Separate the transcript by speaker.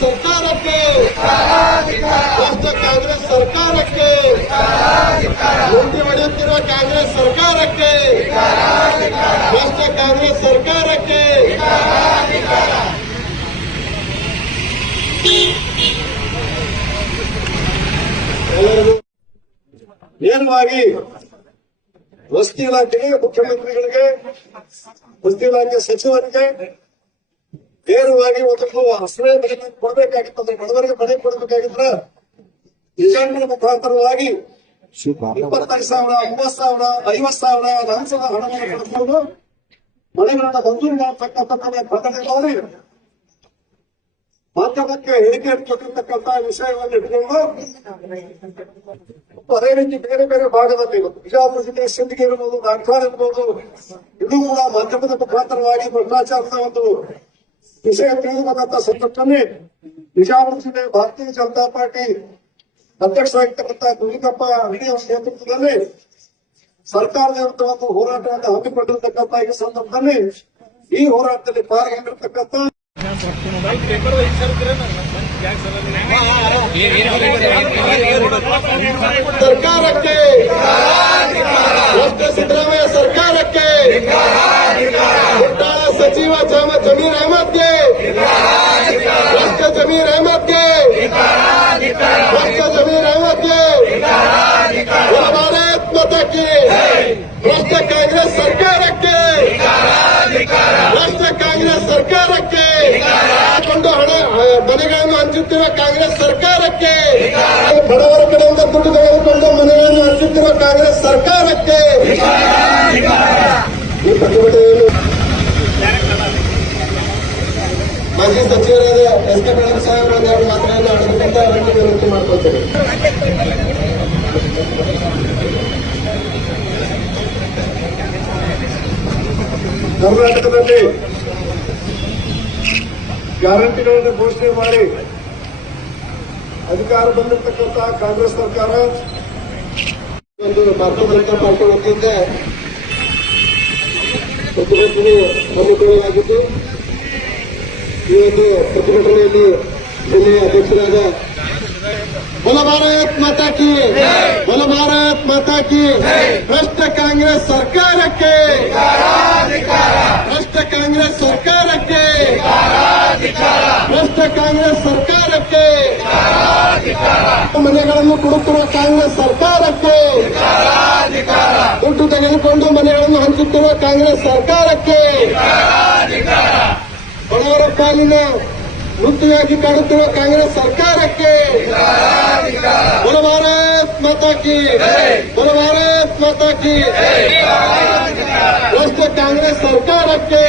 Speaker 1: ಸರ್ಕಾರಕ್ಕೆ. ಭ್ರಷ್ಟ ಕಾಂಗ್ರೆಸ್ ಸರ್ಕಾರಕ್ಕೆ. ಮುಂದೆ ಹೊಡೆಯುತ್ತಿರುವ ಕಾಂಗ್ರೆಸ್ ಸರ್ಕಾರಕ್ಕೆ. ಭ್ರಷ್ಟ ಕಾಂಗ್ರೆಸ್ ಸರ್ಕಾರಕ್ಕೆ. ನೇರವಾಗಿ ವಸ್ತಿ ಇಲಾಖೆಗೆ, ಮುಖ್ಯಮಂತ್ರಿಗಳಿಗೆ, ವಸ್ತಿ ಇಲಾಖೆ ಸಚಿವರಿಗೆ ನೇರವಾಗಿ ಒಂದು ಆಶ್ರಯ ಮನೆಯನ್ನು ಕೊಡಬೇಕಾಗಿತ್ತು ಬಡವರಿಗೆ ಮನೆ ಕೊಡಬೇಕಾಗಿದ್ರ ಡಿಸೆಂಬರ್ ಮುಖಾಂತರವಾಗಿ ಇಪ್ಪತ್ತೈದು ಸಾವಿರ ಮೂವತ್ ಸಾವಿರ ಐವತ್ ಸಾವಿರ ಲಂಚದ ಹಣವನ್ನು ಪಡೆದುಕೊಂಡು ಮನೆಗಳನ್ನ ಮಂಜೂರು ಮಾಡತಕ್ಕಂಥ ಪ್ರಕರಣಗಳಲ್ಲಿ ಮಾಧ್ಯಮಕ್ಕೆ ಹೇಳಿಕೆ ಕೊಟ್ಟಿರ್ತಕ್ಕಂತಹ ವಿಷಯವನ್ನು ಇಟ್ಕೊಂಡು ಅದೇ ರೀತಿ ಬೇರೆ ಬೇರೆ ಭಾಗದಲ್ಲಿ ಬಿಜಾಪುರ ಜಿಲ್ಲೆ ಸಿಂದಗಿ ಇರ್ಬೋದು ನಾಗ್ಪಾಲ್ ಇರ್ಬೋದು ಇದು ಕೂಡ ಮಾಧ್ಯಮದ ಮುಖಾಂತರವಾಗಿ ಭ್ರಷ್ಟಾಚಾರದ ಒಂದು ವಿಷಯ ತಿಳಿದು ಬಂದಂತ ಸಂದರ್ಭದಲ್ಲಿ ಬಿಜಾಪುರ ಜಿಲ್ಲೆ ಭಾರತೀಯ ಜನತಾ ಪಾರ್ಟಿ ಅಧ್ಯಕ್ಷರಾಗಿರ್ತಕ್ಕಂಥ ಗುರುಕಪ್ಪ ಅಡಿ ಅವರ ನೇತೃತ್ವದಲ್ಲಿ ಸರ್ಕಾರದ ಒಂದು ಹೋರಾಟವನ್ನು ಹಮ್ಮಿಕೊಂಡಿರ್ತಕ್ಕಂಥ ಈ ಸಂದರ್ಭದಲ್ಲಿ ಈ ಹೋರಾಟದಲ್ಲಿ ಪಾಲ್ಗೊಂಡಿರ್ತಕ್ಕಂಥ ಸರ್ಕಾರಕ್ಕೆ ಭ್ರಷ್ಟ ಜಮೀರ್ ಅಹಮದ್ಗೆ ಭ್ರಷ್ಟ ಜಮೀರ್ ಅಹಮದ್ಗೆ ಭಾರತ್ ಮತಕ್ಕೆ ಭ್ರಷ್ಟ ಕಾಂಗ್ರೆಸ್ ಸರ್ಕಾರಕ್ಕೆ ಭ್ರಷ್ಟ ಕಾಂಗ್ರೆಸ್ ಸರ್ಕಾರಕ್ಕೆ ಕೊಂಡು ಹಣ ಆ, ಮನೆಗಳನ್ನು ಹಂಚುತ್ತಿರುವ ಕಾಂಗ್ರೆಸ್ ಸರ್ಕಾರಕ್ಕೆ ಬಡವರ ಕಡೆಯಿಂದ ದುಡ್ಡು ತೆಗೆದುಕೊಂಡು ಮನೆಗಳನ್ನು ಹಂಚುತ್ತಿರುವ ಕಾಂಗ್ರೆಸ್ ಸರ್ಕಾರಕ್ಕೆ ಈ ಪ್ರತಿಭಟನೆಯನ್ನು ಮಾಜಿ ಸಚಿವರಾದ ಎಸ್ ಕೆ ಮೇಡಮ್ ಸಾಹೇಬ್ ಮಾತ್ರ ಮಾತುಗಳನ್ನು ಆಡಬೇಕಂತ ಅವರಿಗೆ ವಿನಂತಿ ಮಾಡ್ಕೊಳ್ತೇನೆ ಕರ್ನಾಟಕದಲ್ಲಿ ಗ್ಯಾರಂಟಿಗಳನ್ನು ಘೋಷಣೆ ಮಾಡಿ ಅಧಿಕಾರ ಬಂದಿರತಕ್ಕಂತಹ ಕಾಂಗ್ರೆಸ್ ಸರ್ಕಾರ ಒಂದು ಭಾರತೀಯ ಜನತಾ ಪಾರ್ಟಿ ವತಿಯಿಂದ ಪ್ರತಿಭಟನೆ ಹಮ್ಮಿಕೊಳ್ಳಲಾಗಿದ್ದು ಈ ಒಂದು ಪ್ರತಿಭಟನೆಯಲ್ಲಿ ಜಿಲ್ಲೆಯ ಅಧ್ಯಕ್ಷರಾದ बोलो भारत माता की बोलो भारत माता की भ्रष्ट कांग्रेस ಸರ್ಕಾರಕ್ಕೆ ಭ್ರಷ್ಟ ಕಾಂಗ್ರೆಸ್ ಸರ್ಕಾರಕ್ಕೆ ಭ್ರಷ್ಟ ಕಾಂಗ್ರೆಸ್ ಸರ್ಕಾರಕ್ಕೆ ಮನೆಗಳನ್ನು ಕೊಡುತ್ತಿರುವ ಕಾಂಗ್ರೆಸ್ ಸರ್ಕಾರಕ್ಕೆ ದುಡ್ಡು ತೆಗೆದುಕೊಂಡು ಮನೆಗಳನ್ನು ಹಂಚುತ್ತಿರುವ ಕಾಂಗ್ರೆಸ್ ಸರ್ಕಾರಕ್ಕೆ ಬಡವರ ಪಾಲಿನ ವೃತ್ತಿಯಾಗಿ ಕಾಣುತ್ತಿರುವ ಕಾಂಗ್ರೆಸ್ ಸರ್ಕಾರಕ್ಕೆ ಬಲ ಭಾರತ್ ಮಾತಾಕಿ ಬಲ ಭಾರತ್ ಮಾತಾಕಿ ರಸ್ತೆ ಕಾಂಗ್ರೆಸ್ ಸರ್ಕಾರಕ್ಕೆ